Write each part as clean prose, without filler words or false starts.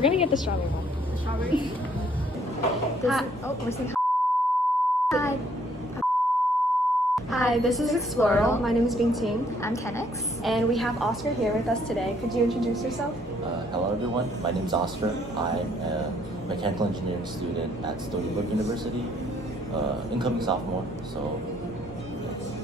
We're gonna get the strawberry one. Strawberry? Hi. Oh, we're saying Hi. hi. This is Exploral. My name is Bing Ting. I'm Kenix. And we have Oscar here with us today. Could you introduce yourself? Hello everyone, my name is Oscar. I'm a mechanical engineering student at Stony Brook University, incoming sophomore, so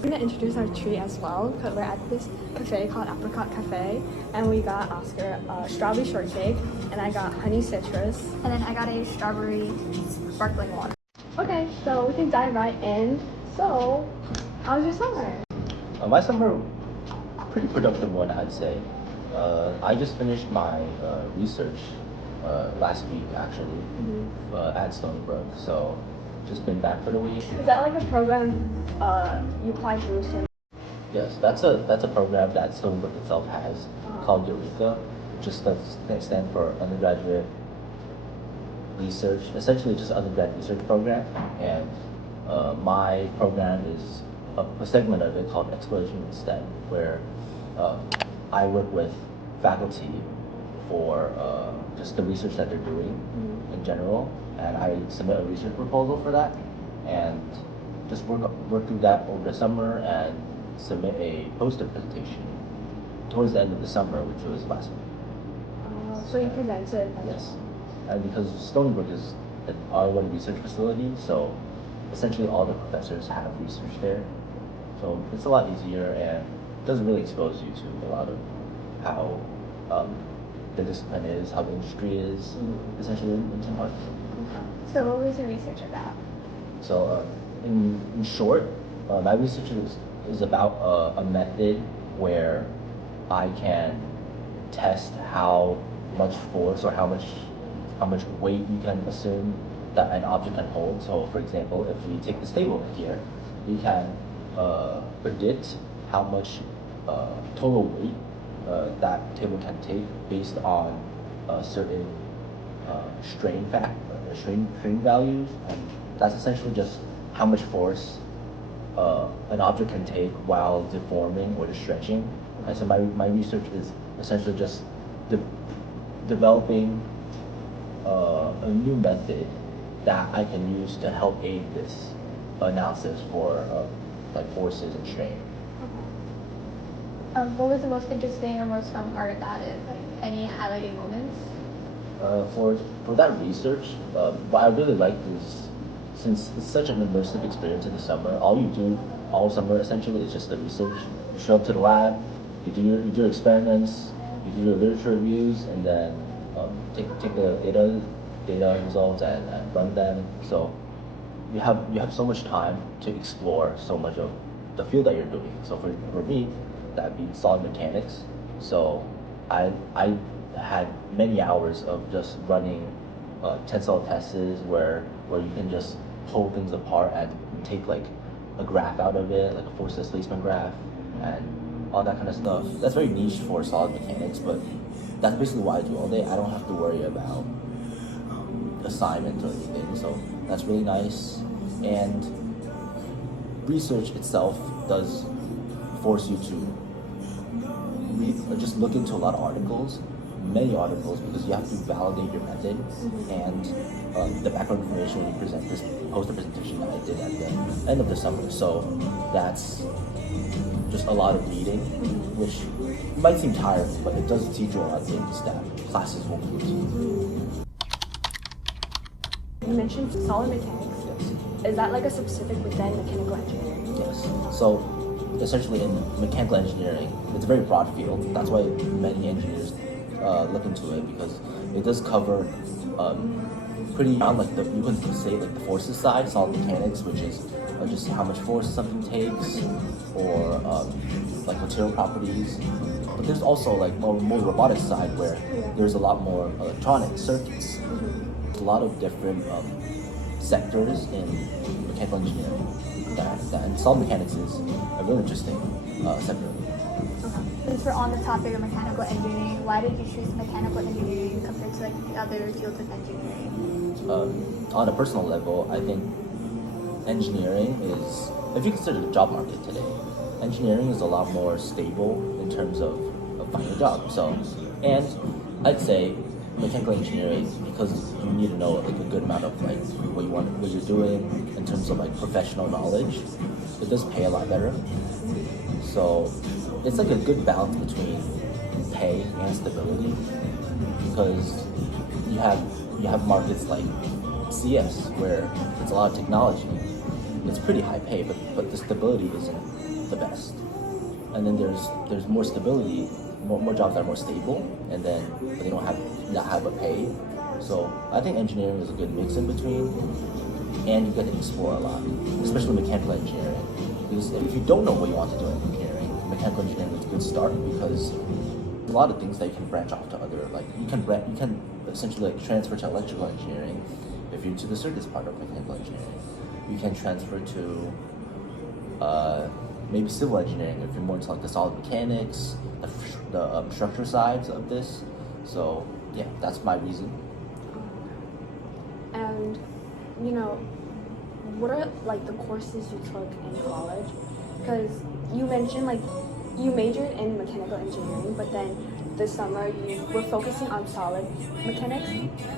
We're gonna introduce our tree as well because we're at this cafe called Apricot Cafe, and we got Oscar strawberry shortcake, and I got honey citrus. And then I got a strawberry sparkling water. Okay, so we can dive right in. So, how was your summer? my summer, pretty productive one I'd say. I just finished my research last week actually at Stony Brook, so just been back for the week. Is that like a program you applied through? Yes, that's a program that Stony Brook itself has called Eureka, which just stands for undergraduate research, essentially just undergrad research program. And my program is a segment of it called Exploration in STEM, where I work with faculty for just the research that they're doing in general, and I submit a research proposal for that, and just work through that over the summer and submit a poster presentation towards the end of the summer, which was last week. So you presented. Yes, and because Stony Brook is an R1 research facility, so essentially all the professors have research there, so it's a lot easier and doesn't really expose you to a lot of how the discipline is, how the industry is, essentially in some parts. So what was your research about? So in short, my research is about a method where I can test how much force or how much weight you can assume that an object can hold. So for example, if we take this table here, we can predict how much total weight that table can take based on certain strain values, and that's essentially just how much force an object can take while deforming or just stretching. And so my research is essentially just developing a new method that I can use to help aid this analysis for like forces and strain. What was the most interesting or most fun part about it? Like any highlighting moments? For that research, what I really liked is, since it's such an immersive experience in the summer, all you do all summer essentially is just the research. You show up to the lab, you do your experiments, you do your literature reviews, and then take the data results and run them. So you have so much time to explore so much of the field that you're doing. So for me, that'd be solid mechanics. So I had many hours of just running tensile tests where you can just pull things apart and take like a graph out of it, like a force displacement graph and all that kind of stuff. That's very niche for solid mechanics, but that's basically what I do all day. I don't have to worry about assignments or anything, so that's really nice. And research itself does force you to just look into a lot of articles, many articles, because you have to validate your method and the background information when you present this poster presentation that I did at the end of the summer. So that's just a lot of reading, which might seem tiring, but it does teach you a lot of things that classes won't teach you. You mentioned solid mechanics. Is that like a specific within mechanical engineering? Yes. So essentially in mechanical engineering, it's a very broad field. That's why many engineers look into it, because it does cover pretty on like you could say like the forces side, solid mechanics, which is just how much force something takes, or like material properties. But there's also like more robotic side where there's a lot more electronic circuits. A lot of different sectors in mechanical engineering and solid mechanics is a really interesting sector. Since we're on the topic of mechanical engineering, why did you choose mechanical engineering compared to like the other fields of engineering? On a personal level, I think engineering is, if you consider the job market today, engineering is a lot more stable in terms of finding a job. So, and I'd say mechanical engineering, because you need to know like a good amount of like what you're doing in terms of like professional knowledge. It does pay a lot better. So it's like a good balance between pay and stability, because you have markets like CS where it's a lot of technology. It's pretty high pay, but the stability isn't the best. And then there's more stability, more jobs that are more stable, and then but they don't have a pay. So I think engineering is a good mix in between, and you get to explore a lot, especially mechanical engineering. Because if you don't know what you want to do in engineering, mechanical engineering is a good start, because a lot of things that you can branch off to other, like you can essentially like transfer to electrical engineering if you're into the circuits part of mechanical engineering. You can transfer to maybe civil engineering if you're more into like the solid mechanics, the structure sides of this. So yeah, that's my reason. And what are like the courses you took in college? Because you mentioned like you majored in mechanical engineering, but then this summer you were focusing on solid mechanics.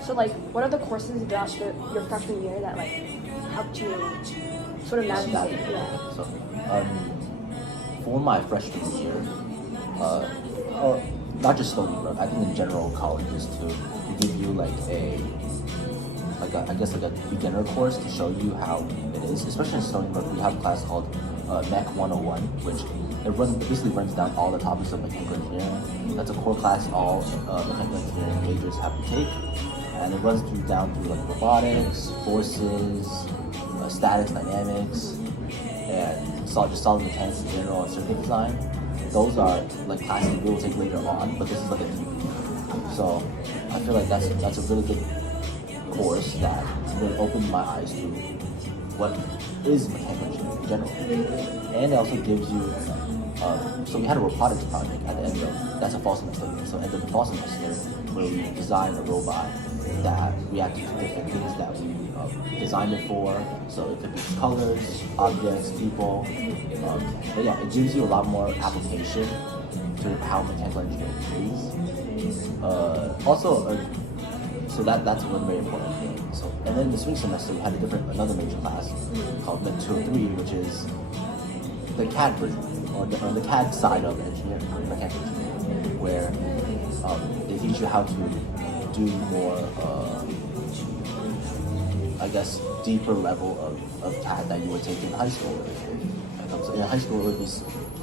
So like, what are the courses throughout your freshman year that like helped you sort of navigate? Yeah. So for my freshman year, or not just Stony Brook, I think in general colleges too, they give you like a beginner course to show you how it is. Especially in Stony Brook, we have a class called Mech 101, which it basically runs down all the topics of mechanical engineering. That's a core class all mechanical engineering majors have to take, and it runs down through like robotics, forces, statics, dynamics, and solid mechanics in general, and circuit design. Those are like classes we will take later on, but this is like a deep. So I feel like that's a really good course that really opened my eyes to what is mechanical engineering in general. And it also gives you, so we had a robotics project at the end of, that's a fall semester, so end of the fall semester, where we designed a robot that reacted to different things that we designed it for. So it could be colors, objects, people. But yeah, it gives you a lot more application to how mechanical engineering is. So that's one very important thing. So, and then the spring semester we had another major class called Med 203, which is the CAD version, or the CAD side of engineering, mechanical engineering, where they teach you how to do more, deeper level of CAD that you would take in high school. So in high school it would be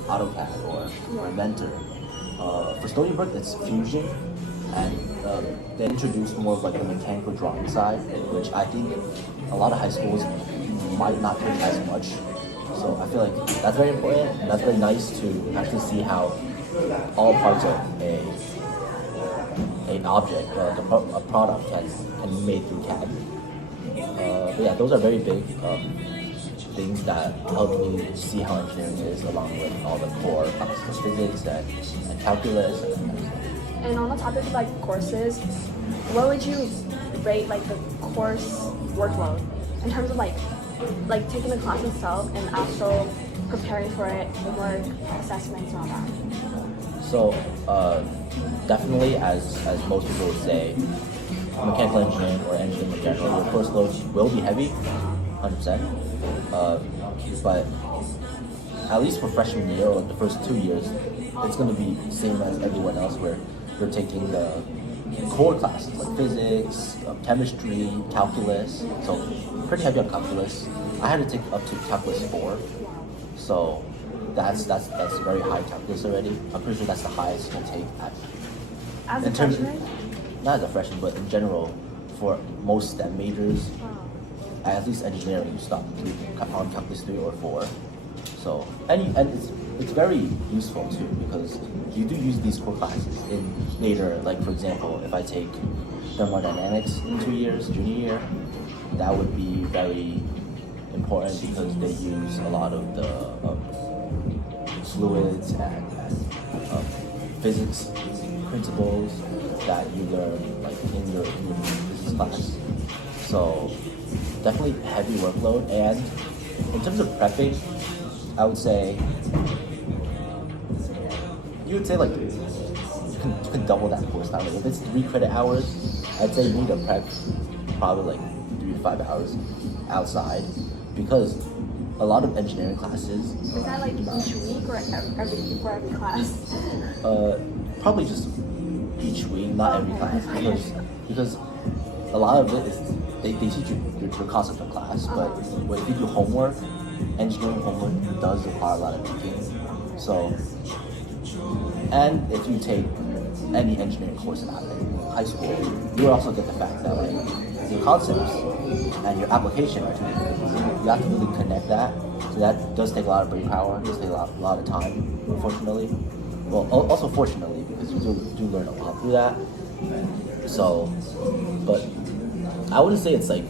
AutoCAD or Inventor. For Stony Brook it's Fusion, and they introduced more of like the mechanical drawing side, which I think a lot of high schools might not take as much. So I feel like that's very important, and that's very nice to actually see how all parts of an object, a product can be made through CAD. But yeah, those are very big things that help me see how engineering is, along with all the core classes of physics and calculus and that kind of stuff. And on the topic of like courses, what would you rate like the course workload in terms of like taking the class itself and also preparing for it, homework, assessments, and all that? So definitely, as most people would say, mechanical engineering or engineering in general, your course load will be heavy, 100%. But at least for freshman year or the first 2 years, it's going to be the same as everyone else, where you're taking the core classes like physics, chemistry, calculus. So pretty heavy on calculus. I had to take up to calculus 4. So that's very high calculus already. I'm pretty sure that's the highest you can take As a freshman? Not as a freshman, but in general, for most STEM majors, at least engineering, you stop on calculus 3 or 4. So and it's very useful too, because you do use these core classes in later, like for example, if I take thermodynamics in 2 years, junior year, that would be very important, because they use a lot of the fluids and physics principles that you learn like in your physics class. So definitely heavy workload. And in terms of prepping, I would say like you can double that course time. Like if it's 3 credit hours, I'd say you need to prep probably like 3 to 5 hours outside, because a lot of engineering classes. Is that like each week or for every class? Probably just each week, not every class, because a lot of it is they teach you your concept of class, but when you do homework, engineering homework does require a lot of thinking. So, and if you take any engineering course in high school, you will also get the fact that like your concepts and your application are two different things. You have to really connect that. So that does take a lot of brain power. It does take a lot of time, unfortunately. Well, also fortunately, because you do learn a lot through that. So, but I wouldn't say it's like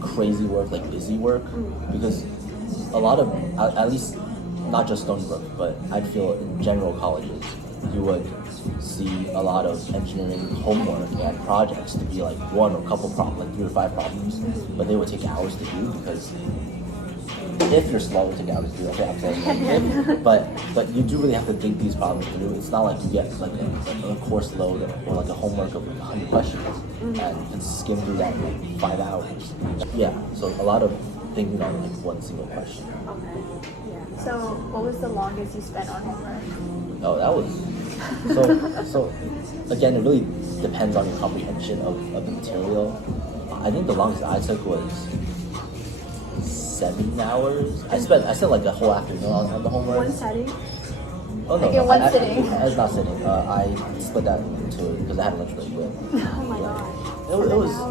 crazy work, like busy work, because a lot of, at least not just Stony Brook, but I'd feel in general colleges, you would see a lot of engineering homework and projects to be like one or a couple problems, like 3 or 5 problems, but they would take hours to do, because if you're slow, it take hours to do. Okay, I'm saying like but you do really have to think these problems through. It's not like you get like a course load or like a homework of like 100 questions and you can skim through that in like 5 hours. Yeah, so a lot of thinking on like one single question. Okay. Yeah. So, what was the longest you spent on homework? Oh, that was so again, it really depends on your comprehension of the material. I think the longest I took was 7 hours. I spent like a whole afternoon on the homework. One setting? Oh no, Like in one sitting? I was not sitting. I split that into because I had a lunch break with. Oh my gosh.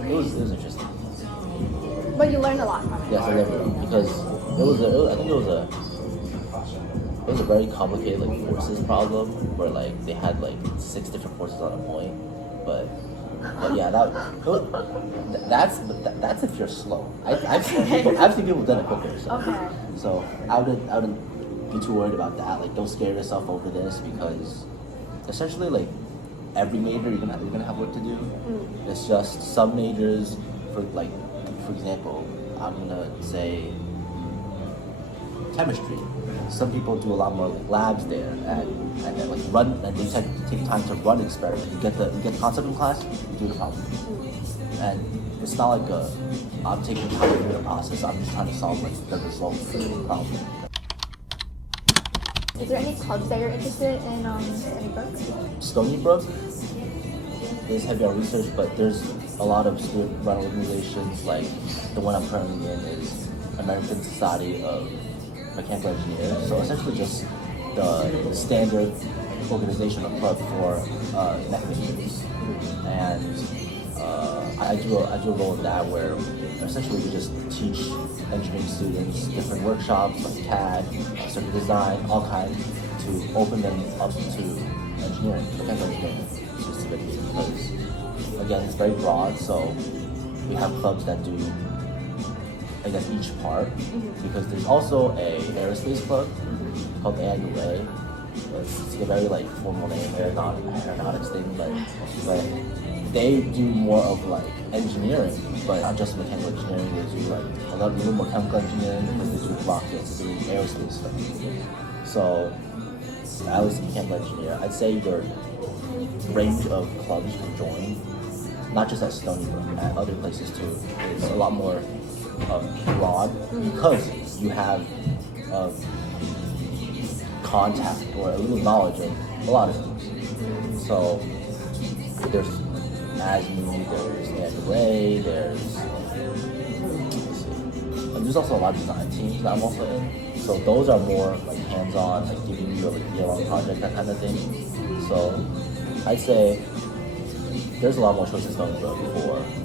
It was interesting. But you learned a lot from it. Yes, I learned because I think it was a very complicated like forces problem where like they had like 6 different forces on a point, but yeah, that's if you're slow. I've seen people done it quicker. So, Okay. so I wouldn't be too worried about that. Like, don't scare yourself over this, because essentially like every major you're gonna have work to do. It's just some majors, for example, I'm gonna say chemistry. Some people do a lot more like labs there and then like run, and they take time to run experiments. You get the concept in class, you do the problem. And it's not like I'm taking time to do the process. I'm just trying to solve like the result of the problem. Is there any clubs that you're interested in Stony Brook? Stony Brook is heavy on research, but there's a lot of student-run organizations. Like the one I'm currently in is American Society of Mechanical Engineers. So essentially just the standard organizational club for mech engineers. And I do a role in that where essentially we just teach engineering students different workshops like CAD, circuit design, all kinds, to open them up to engineering, mechanical engineering specifically, because again it's very broad. So we have clubs that do, I guess, each part, because there's also a aerospace club called the AUA. It's a very like formal name, aeronautics thing, but they do more of like engineering, but not just mechanical engineering. They do like a little more chemical engineering, because they do rockets, they do aerospace stuff. So I was a mechanical engineer. I'd say your range of clubs you can join, not just at Stony Brook, at other places too, is a lot more broad, because you have contact or a little knowledge of a lot of things. So there's ASME, there's AUA, there's also a lot of design teams that I'm also in. So those are more like hands-on, like giving you a year-long project, that kind of thing. So I'd say there's a lot more choices going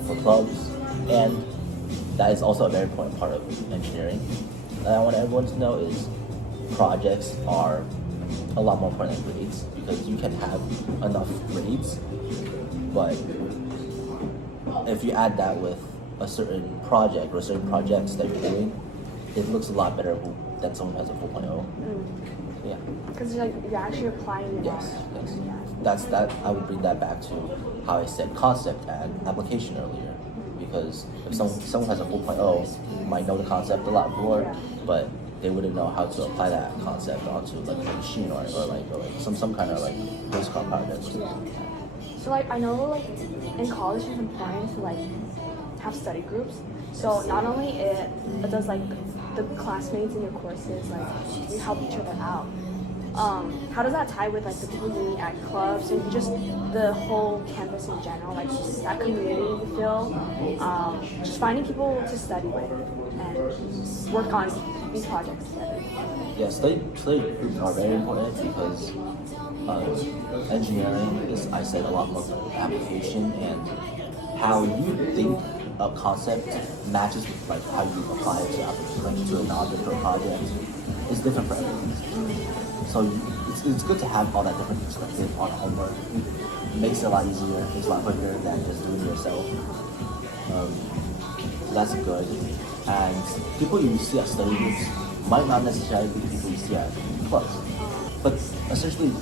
for clubs, and that is also a very important part of engineering. And I want everyone to know is projects are a lot more important than grades, because you can have enough grades, but if you add that with a certain project or certain projects that you're doing, it looks a lot better than someone who has a 4.0. Yeah. Because you're actually applying it. Yes. Yeah. That's that. I would bring that back to how I said concept and application earlier, because if someone has a 4.0, you might know the concept a lot more, but they wouldn't know how to apply that concept onto like a machine or like some kind of like postcard project or something. So like I know like in college it's important to like have study groups. So not only it does like the classmates in your courses like you help each other out. How does that tie with like the people you meet at clubs and just the whole campus in general, like just that community you feel, just finding people to study with and work on these projects together? Yeah, study groups are very important because engineering is, I said, a lot more application, and how you think a concept matches with like how you apply it to an object or a project is different for everyone. So it's good to have all that different perspective on homework. It makes it a lot easier, it's a lot quicker than just doing it yourself. So that's good. And people you see at study groups might not necessarily be the people you see at clubs. But essentially,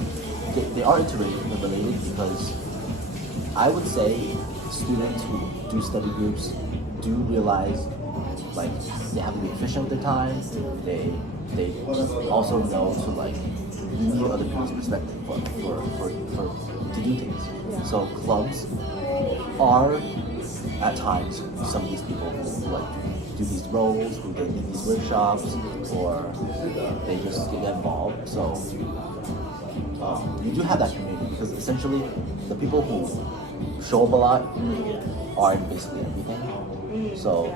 they are interrelated because I would say students who do study groups do realize like they have to be efficient with their time. They also know to like you need other people's perspective for to do things. So clubs are at times some of these people who like do these roles, who they do these workshops, or they just get involved. So you do have that community because essentially the people who show up a lot are in basically everything. So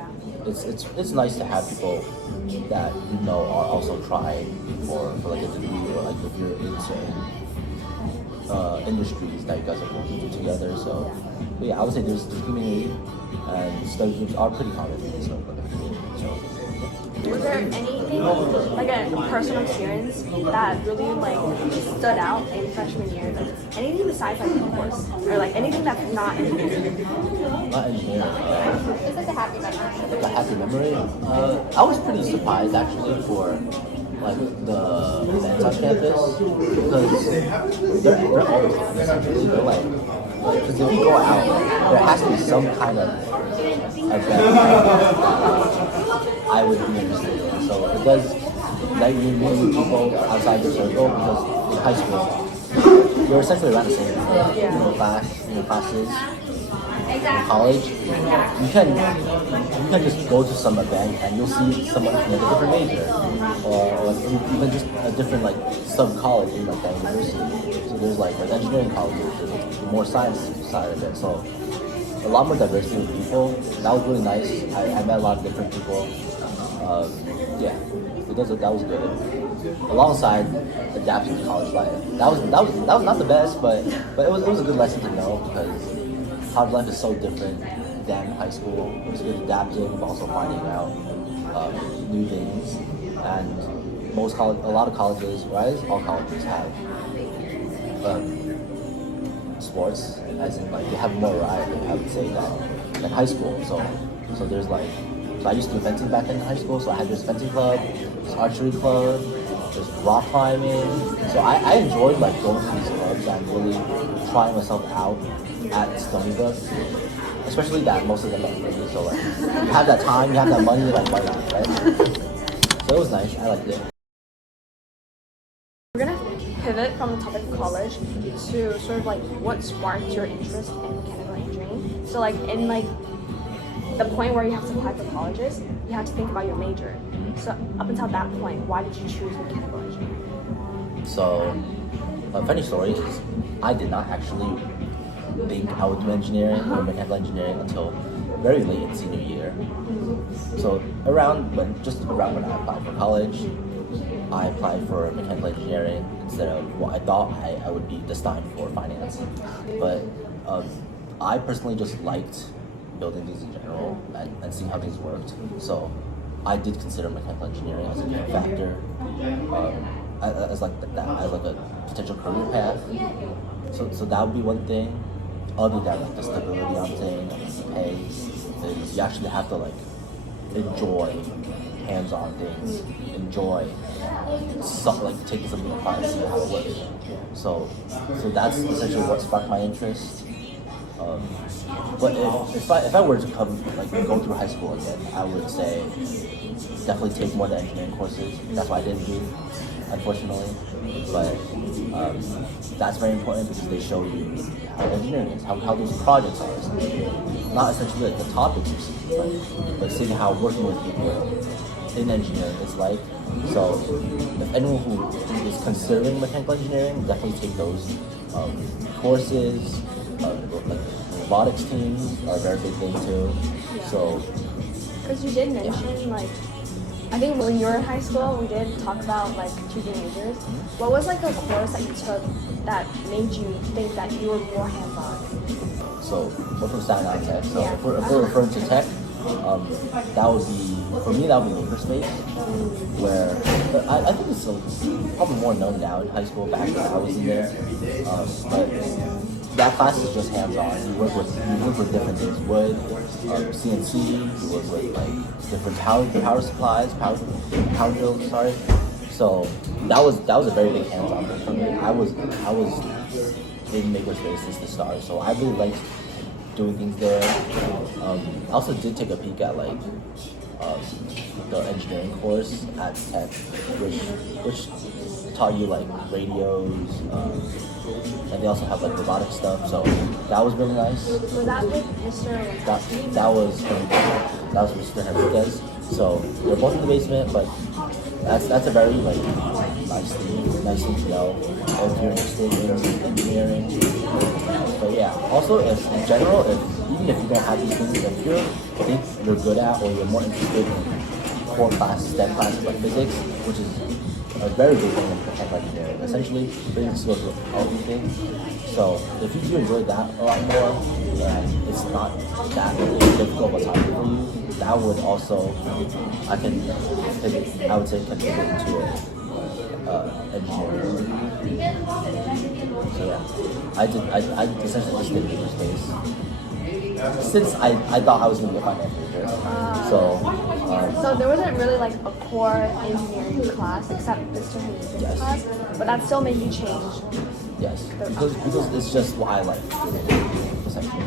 it's nice to have people that you know are also trying for like a degree, or like if you're in certain industries that you guys are working together. So but yeah, I would say there's community, and study groups are pretty common in Stony Brook. Was there anything like a personal experience that really like stood out in freshman year? Like anything besides like the course, or like anything that's not engineering? Not engineering. It's like a happy memory. Like a happy memory. I was pretty surprised actually for like the events on campus because they're all the time essentially. They're like because if you go out, there has to be some kind of event I would be interested in. So it does like you meet people outside your circle because in high school you're essentially around the same classes. In college, you can just go to some event and you'll see someone from a different major, or even just a different like sub college in like that university. So there's like engineering colleges, there's more science side of it. So a lot more diversity of people. That was really nice. I met a lot of different people. Yeah, that was good. Alongside adapting to college life, that was not the best, but it was a good lesson to know because college life is so different than high school. It's good adapting, but also finding out new things. And a lot of colleges, right? All colleges have sports, as in like they have more variety. I would say than high school. So there's like. So I used to do fencing back in high school, so I had this fencing club, this archery club, there's rock climbing. So I enjoyed like going to these clubs and really trying myself out at Stony Brook, especially that most of them are free. So like you have that time, you have that money, like why not, right? So it was nice. I liked it. We're gonna pivot from the topic of college to sort of like what sparked your interest in mechanical engineering. So like in like the point where you have to apply for colleges, you have to think about your major. So up until that point, why did you choose mechanical engineering? So, funny story is I did not actually think I would do engineering or mechanical engineering until very late in senior year. So just around when I applied for college, I applied for mechanical engineering instead of what I thought I would be destined for finance. But I personally just liked building things in general and seeing how things worked. So I did consider mechanical engineering as a good factor, as like a potential career path. So that would be one thing. Other than like the stability I'm saying, the pay, is you actually have to like enjoy hands-on things, enjoy like taking something apart and see how it works. So that's essentially what sparked my interest. But if I were to go through high school again, I would say definitely take more of the engineering courses. That's what I didn't do, unfortunately. But that's very important because they show you how engineering is, how those projects are. Not essentially like the topics you see, but seeing how working with people in engineering is like. So if anyone who is considering mechanical engineering, definitely take those courses. Like robotics teams are a very big thing too. Yeah. So Because you did mention like, I think when you were in high school, we did talk about like choosing majors. What was like a course that you took that made you think that you were more hands-on? So we're from Staten Island Tech. So Yeah. if we're referring to tech, that would be, for me, that would be makerspace, where I think it's probably more known now in high school. Back when I was in there, but that class is just hands-on. You work with different things, wood, CNC. You work with like different power supplies, power drills. Sorry. So that was a very big hands-on thing for me. I was in makerspace since the start, so I really liked doing things there. I also did take a peek at like the engineering course at Tech, which taught you like radios, and they also have like robotic stuff. So that was really nice. Was that with Mr. That was Mr. Henriquez. So they're both in the basement, but that's a very like nice thing to know if you're interested in engineering. But yeah, also if in general, even if you don't have these things, if you think you're good at or you're more interested in core classes, STEM classes like physics, which is a very big thing in mechanical engineering. Essentially, physics goes with all these things. So if you do enjoy that a lot more, and it's not that difficult of a topic for you, that would also, I would say, contribute to engineering. So yeah, I essentially just did makerspace. Since I thought I was going to be a finance major. So there wasn't really like a core engineering class except Mr. Henriquez's Yes. class, but that still made you change. Yes, because it's just what I like. Essentially.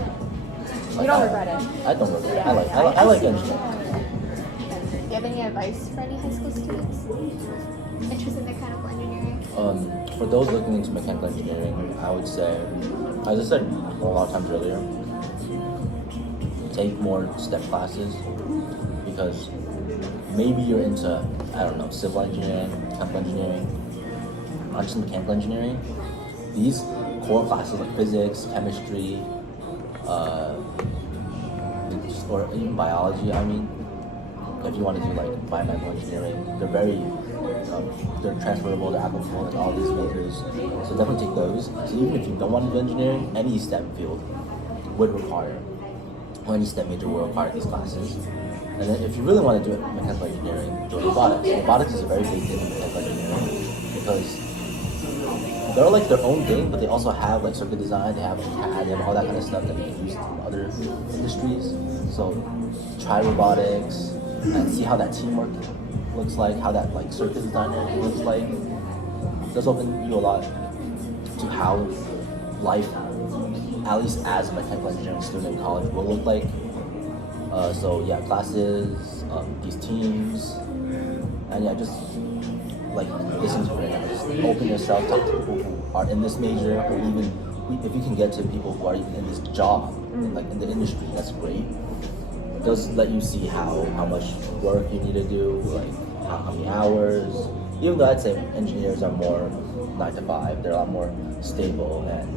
You don't regret it. I don't regret it. Yeah, I like engineering. Do you have any advice for any high school students interested in mechanical engineering? For those looking into mechanical engineering, I would say, as I said a lot of times earlier, take more STEM classes, because maybe you're into, I don't know, civil engineering, mechanical engineering, not just mechanical engineering. These core classes like physics, chemistry, or even biology, I mean, if you want to do like biomedical engineering, they're transferable, they're applicable in all these majors. So definitely take those. So even if you don't want to do engineering, any STEM field would require, or any STEM major will require these classes. And then if you really want to do mechanical engineering, do robotics. Robotics is a very big thing in mechanical engineering because they're like their own thing, but they also have like circuit design, they have CAD, they have all that kind of stuff that you can use in other industries. So try robotics and see how that teamwork looks like, how that like circuit designer looks like. It does open you a lot to how life, at least as a mechanical engineering student in college, will look like. So yeah, classes, these teams, and yeah, just like listen to it. Just open yourself, talk to people who are in this major, or even if you can get to people who are even in this job, like in the industry, that's great. It does let you see how much work you need to do, like how many hours. Even though I'd say engineers are more 9 to 5, they're a lot more stable, and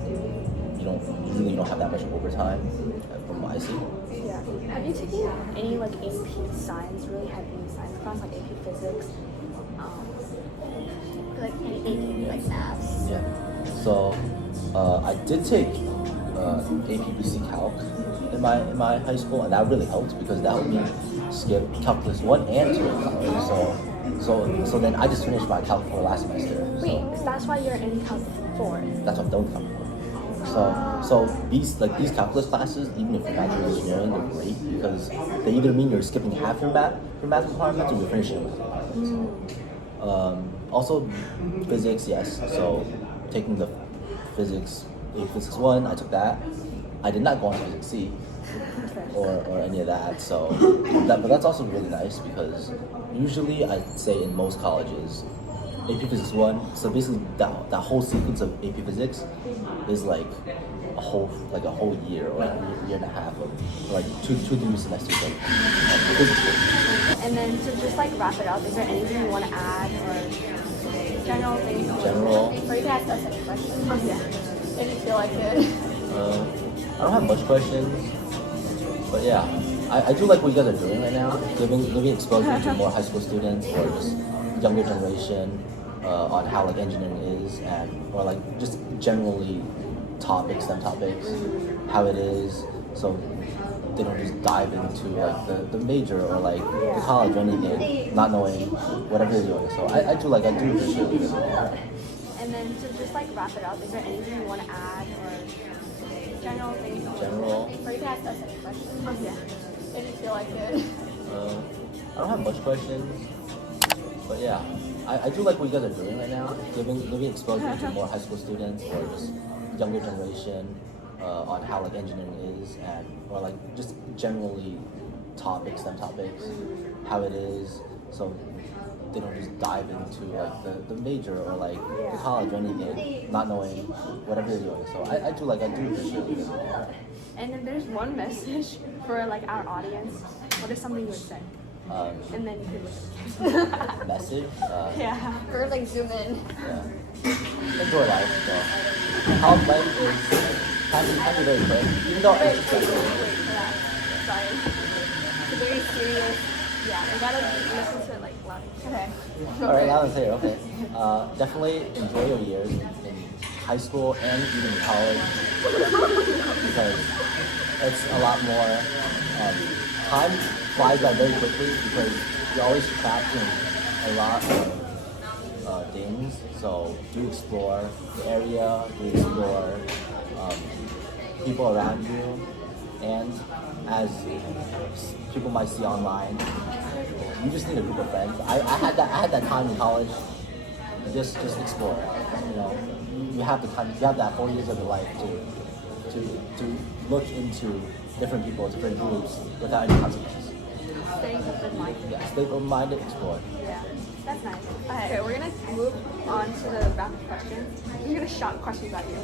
you really don't have that much overtime, from what I see. Yeah. Have you taken any like AP science, really heavy science class, like AP physics? Like any like maths? Yeah. So I did take APBC Calc in my high school, and that really helped because that would mean skip Calculus 1 and 2 in college. So then I just finished my Calc 4 last semester. Wait, so that's why you're in Calc 4. That's what I'm done with Calc 4. So these calculus classes, even if you're not doing engineering, they're great because they either mean you're skipping half your math requirements or you're finishing with. Also physics, yes. So taking the physics 1, I took that. I did not go on to physics C. or any of that. So, but that's also really nice because usually I'd say in most colleges, AP Physics 1, so basically that whole sequence of AP Physics is like a whole year or like a year and a half of like two 3 semesters of physics. And then to just like wrap it up, is there anything you want to add or general things? General. Or you can ask us any questions. Yeah. If you feel like it. I don't have much questions, but yeah, I do like what you guys are doing right now, giving exposure to more high school students or just younger generation on how like engineering is or like just generally STEM topics, how it is, so they don't just dive into like the major or like the college or anything, not knowing whatever they're doing. So I do appreciate it. And then to just like wrap it up, is there anything you want to add or general things? General. Or you can ask us any questions. Yeah. If you feel like it. I don't have much questions, but yeah, I do like what you guys are doing right now, giving exposure to more high school students or just younger generation on how like engineering is or like just generally STEM topics, how it is, so they don't just dive into like the major or like the college or anything, not knowing whatever they're doing. So I do appreciate it. And then there's one message for like our audience. What is something you would say? And then you could Message. yeah. Or like zoom in. Yeah. Enjoy life. So college life is kind of very quick, even though it's just Sorry. It's a very serious. Yeah, I gotta listen to it like loud. Okay. All right, now let's hear. Okay, definitely enjoy your years in high school and even in college because it's a lot more. Time flies by very quickly because you're always trapped in a lot of things. So do explore the area, do explore people around you, and as people might see online, you just need a group of friends. I had that time in college. Just explore. You know, you have the time. You have that 4 years of your life to look into different people, different groups without any consequences. Staying open-minded. Yeah, stay open-minded, explore. Yeah, that's nice. Okay, we're gonna move on to the rapid questions. I'm gonna shout questions at you.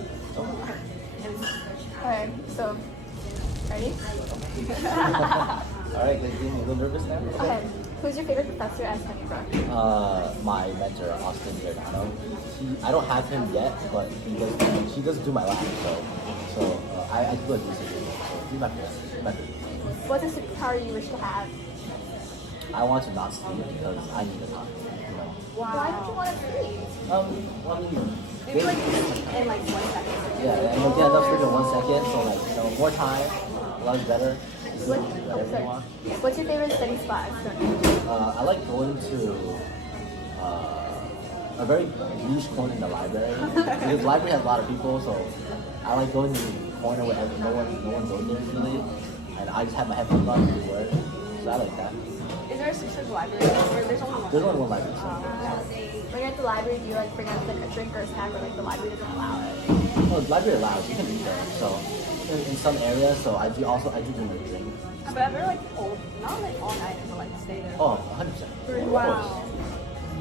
Okay, so ready? All right, getting a little nervous now. Okay. Who's your favorite professor at Stony Brook? My mentor, Oscar Lin. I don't have him yet, but he does do my lab, so I do like research. So he's my favorite. What's a superpower you wish to have? I want to not sleep because I need the time. You know. Wow. Why would you want to sleep? Well, I mean, Maybe like in like 1 second. yeah, and you get enough sleep in 1 second, so like more time, a lot better. Whatever you want. What's your favorite study spot at Stony? I like going to a very niche corner in the library because the library has a lot of people, so I like going to the corner where no one goes there really, and I just have my headphones on to work, so I like that. Is there a specific library or there's only one? There's only one library. When you're at the library, do you like bring out like a drink or a snack, or like the library doesn't allow it? Well, the library allows you can do that. So in some areas, so I do drink a drink. But ever like not like all night, but like stay there. Oh, 100%. Wow.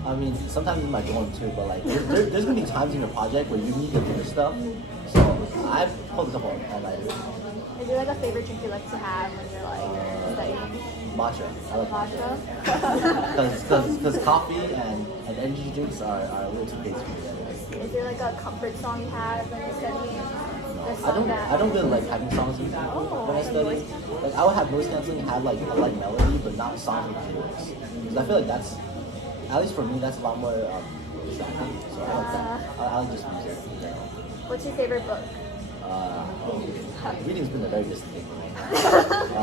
I mean, sometimes in my dorm too, but like there's gonna be times in your project where you need to finish stuff. So I've pulled a couple all-nighters. Is there like a favorite drink you like to have when you're like studying? Matcha. I like Matcha? Because coffee and energy drinks are a little too basic for me. Is there like a comfort song you have when you're studying? I don't really like having songs when I study. Like I would have noise cancelling, have like a light melody, but not songs with lyrics. Because I feel like that's, at least for me, that's a lot more distracting. So I like that. I like just music. What's your favorite book? Reading's been a very distant thing for me.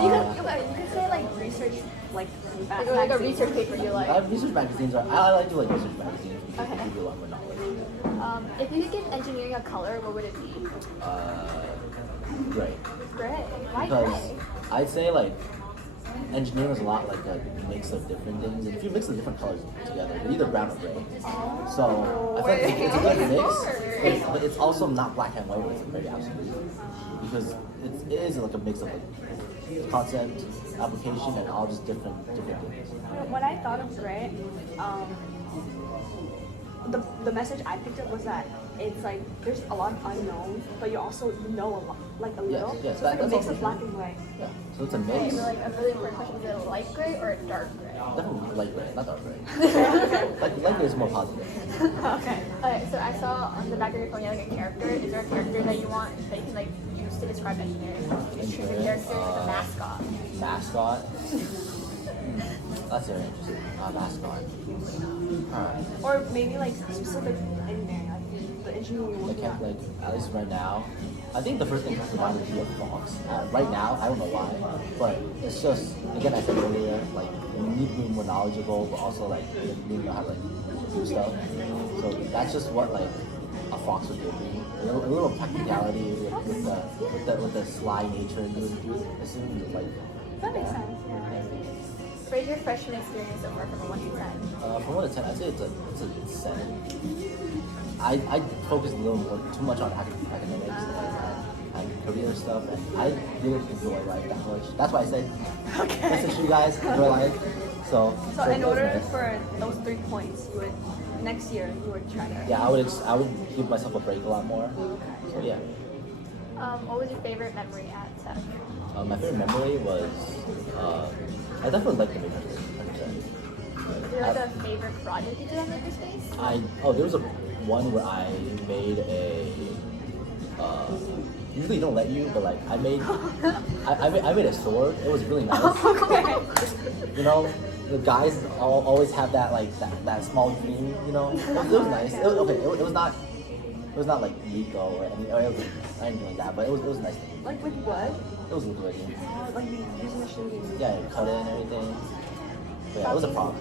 You could say like research, like Like a research paper you like. Research magazines I like to like research magazines because Okay. they give you a lot more knowledge. If you could give engineering a color, what would it be? Gray. Gray. Why Because gray? I'd say like engineering is a lot like a mix of different things, and if you mix the different colors together, they're either brown or gray. So I feel like it's a good mix, but it's also not black and white, but it's very absolute because it is like a mix of like concept, application, and all just different things. When I thought of grit, the message I picked up was that it's like there's a lot of unknowns, but you also know a lot, like a little. Yes, so it's like a that's mix also of black and white. Yeah, so it's a Okay, mix. so like a really important question: is it a light gray or a dark gray? Definitely light gray, not dark gray. Light gray is more positive. Okay. Okay. So I saw on the back of your phone you have like a character. Is there a character that you want that you can like use to describe engineering? Just choose a character, like a mascot. Mascot. That's very interesting. Mascot. Alright. Or maybe like specific engineering, like the engineering you're working on. Like at least right now, I think the first thing comes to mind would be a fox. Right now, I don't know why, but it's just again I said earlier, like you need to be more knowledgeable, but also like you need to know how to like do stuff. So that's just what like a fox would give me. A little practicality with the sly nature you would assume like. That makes sense. Yeah. Rate your freshman experience so far from a 1 to 10. From 1 to 10, I'd say it's a 7. I focused a little more too much on academics and career stuff, and I didn't enjoy life that much. That's why I said, listen to you guys, enjoy life. So in order for those 3 points, you would next year you would try to. Yeah, I would give myself a break a lot more. So yeah. What was your favorite memory at Tech? My favorite memory was I definitely liked the makerspace. Is there like a favorite project you did on Makerspace? There was one where I made a. Usually they don't let you, but like I made a sword. It was really nice. You know, the guys always have that like that small dream. You know, it was nice. It was not like Rico or anything like that, but it was a nice thing. Like with wood? It was wood. Yeah. Like using machine. Yeah, cut it and everything. But yeah, it was a problem.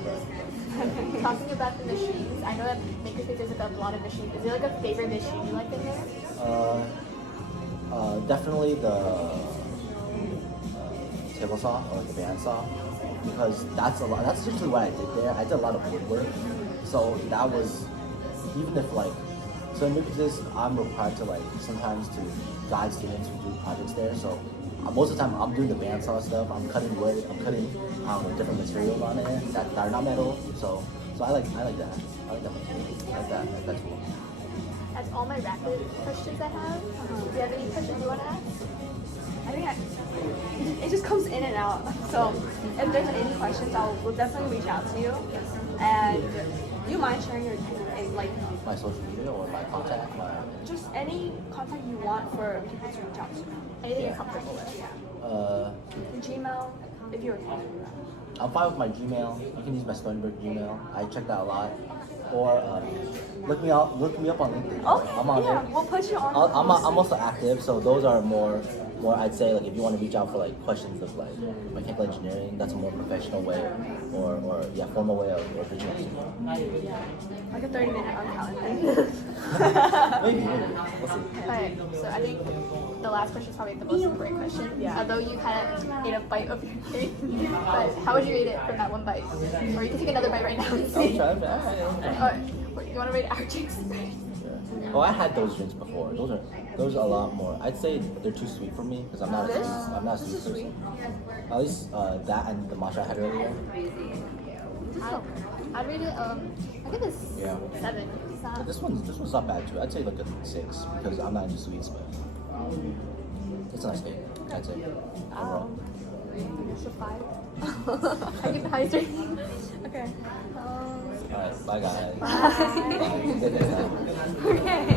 Talking about the machines, I know that Makerspace there's like a lot of machines. Is there like a favorite machine you like in there? Definitely the table saw or the bandsaw, because that's usually what I did there. I did a lot of woodwork, so that was even if like. So in Makerspace, I'm required to like sometimes to guide students who do projects there. So most of the time I'm doing the bandsaw stuff. I'm cutting wood. I'm cutting different materials on it that are not metal. So I like that. I like that material. I like that tool. That's all my rapid questions I have. Do you have any questions you want to ask? I think it just comes in and out. So if there's any questions, we'll definitely reach out to you. And do you mind sharing your like my social media or my contact? Just any contact you want for people to reach out to. Anything you're comfortable with. The Gmail, if you're comfortable with that. I'm fine with my Gmail. You can use my Stony Brook Gmail. I check that a lot. Or look me up on LinkedIn. Okay, I'm on yeah, there. we'll put you on. I'm also active, so those are more I'd say like if you want to reach out for like questions of like mechanical engineering, that's a more professional way or formal way of reaching out to me. Like a 30-minute on calendar. maybe. We'll see. Alright, so I think the last question is probably the most important question. Yeah. Although you kind of ate a bite of your cake, but how would you rate it from that one bite? Or you can take another bite right now and I'll see. try it. Alright, you want to rate our drinks? Oh, I had those drinks before. Those are a lot more. I'd say they're too sweet for me because I'm not a sweet person. At least that and the matcha I had earlier. I'd rate it I think it's 7. It's not. This one's not bad too. I'd say like a 6 because I'm not into sweets, but it's a nice cake. I'd say overall. It's a 5. I give the highest rating. Okay. Alright, bye guys. Bye. Bye. Good night. Okay.